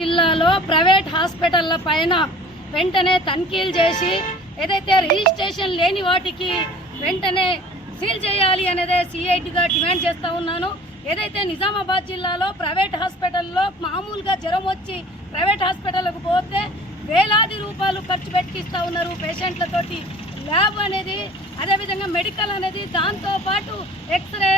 జిల్లాలో ప్రైవేట్ హాస్పిటల్ల పైన వెంటనే తనిఖీలు చేసి ఏదైతే రిజిస్ట్రేషన్ లేని వాటికి వెంటనే సీల్ చేయాలి అనేది సిఐటిగా డిమాండ్ చేస్తూ ఉన్నాను. ఏదైతే నిజామాబాద్ జిల్లాలో ప్రైవేట్ హాస్పిటల్లో మామూలుగా జ్వరం వచ్చి ప్రైవేట్ హాస్పిటల్కు పోతే వేలాది రూపాయలు ఖర్చు పెట్టిస్తూ ఉన్నారు పేషెంట్లతోటి. ల్యాబ్ అనేది అదేవిధంగా మెడికల్ అనేది దాంతోపాటు ఎక్స్రే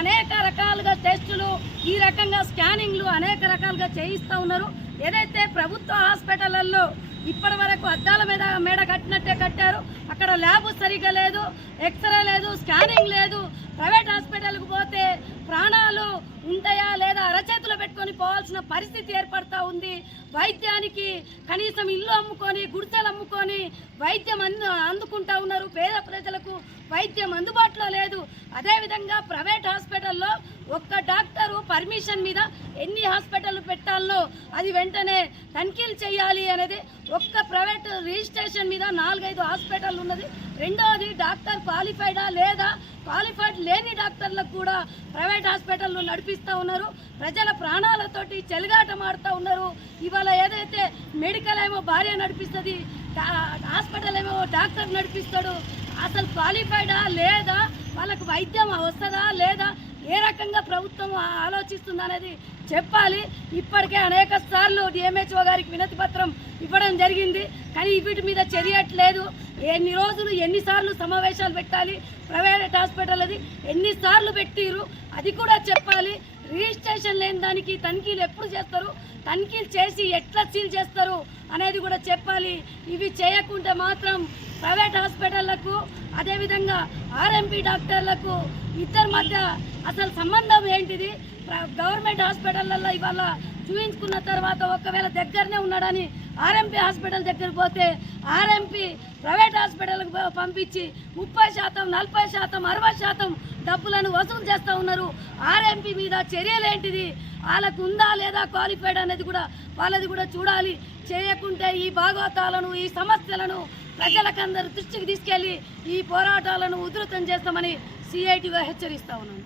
అనేక రకాలుగా టెస్టులు ఈ రకంగా స్కానింగ్లు అనేక రకాలుగా చేయిస్తూ ఉన్నారు. ఏదైతే ప్రభుత్వ హాస్పిటళ్లలో ఇప్పటి వరకు అద్దాల మీద మేడ కట్టినట్టే కట్టారు, అక్కడ ల్యాబ్ సరిగ్గా లేదు, ఎక్స్రే లేదు, స్కానింగ్ లేదు. ప్రైవేట్ హాస్పిటల్కు పోతే ప్రాణాలు ఉంటాయా లేదా అరచేతులు పెట్టుకొని పోవాల్సిన పరిస్థితి ఏర్పడుతూ ఉంది. వైద్యానికి కనీసం ఇల్లు అమ్ముకొని గుడిసెలు అమ్ముకొని వైద్యం అందుకుంటా ఉన్నారు. పేద ప్రజలకు వైద్యం అందుబాటులో లేదు. అదేవిధంగా ప్రైవేట్ హాస్పిటల్లో ఒక్క డాక్టరు పర్మిషన్ మీద ఎన్ని హాస్పిటల్ పెట్టాలో అది వెంటనే తనిఖీలు చేయాలి అనేది. ఒక్క ప్రైవేట్ రిజిస్ట్రేషన్ మీద 4-5 హాస్పిటల్ ఉన్నది. రెండవది డాక్టర్ క్వాలిఫైడా లేదా క్వాలిఫైడ్ లేని డాక్టర్లకు కూడా ప్రైవేట్ హాస్పిటల్లో నడిపిస్తూ ఉన్నారు. ప్రజల ప్రాణాలతోటి చెలగాటమాడుతూ ఉన్నారు. ఇవాళ ఏదైతే మెడికల్ ఏమో భార్య నడిపిస్తుంది, హాస్పిటల్ ఏమో డాక్టర్ నడిపిస్తాడు. అసలు క్వాలిఫైడా లేదా, వాళ్ళకు వైద్యం వస్తుందా లేదా, ఏ రకంగా ప్రభుత్వం ఆలోచిస్తుంది అనేది చెప్పాలి. ఇప్పటికే అనేక సార్లు డిఎంహెచ్ఓ గారికి వినతి పత్రం ఇవ్వడం జరిగింది, కానీ వీటి మీద చర్యట్లేదు. ఎన్ని రోజులు ఎన్నిసార్లు సమావేశాలు పెట్టాలి, ప్రైవేట్ హాస్పిటల్ అది ఎన్నిసార్లు పెట్టిరు అది కూడా చెప్పాలి. రిజిస్ట్రేషన్ లేని దానికి తనిఖీలు ఎప్పుడు చేస్తారు, తనిఖీలు చేసి ఎట్లా సీల్ చేస్తారు అనేది కూడా చెప్పాలి. ఇవి చేయకుంటే మాత్రం ప్రైవేట్ హాస్పిటళ్లకు అదేవిధంగా ఆర్ఎంపీ డాక్టర్లకు ఇద్దరి మధ్య అసలు సంబంధం ఏంటిది? గవర్నమెంట్ హాస్పిటళ్ళల్లో ఇవాళ చూపించుకున్న తర్వాత ఒకవేళ దగ్గరనే ఉన్నాడని ఆర్ఎంపీ హాస్పిటల్ దగ్గర పోతే ఆర్ఎంపీ ప్రైవేట్ హాస్పిటల్కి పంపించి 30%, 40%, 60% డబ్బులను వసూలు చేస్తూ ఉన్నారు. ఆర్ఎంపీ మీద చర్యలేంటిది, వాళ్ళకు ఉందా లేదా క్వాలిఫైడ్ అనేది కూడా వాళ్ళది కూడా చూడాలి. చేయకుంటే ఈ భాగవతాలను ఈ సమస్యలను ప్రజలకందరూ దృష్టికి తీసుకెళ్లి ఈ పోరాటాలను ఉధృతం చేస్తామని సిఐటిగా హెచ్చరిస్తా ఉన్నాను.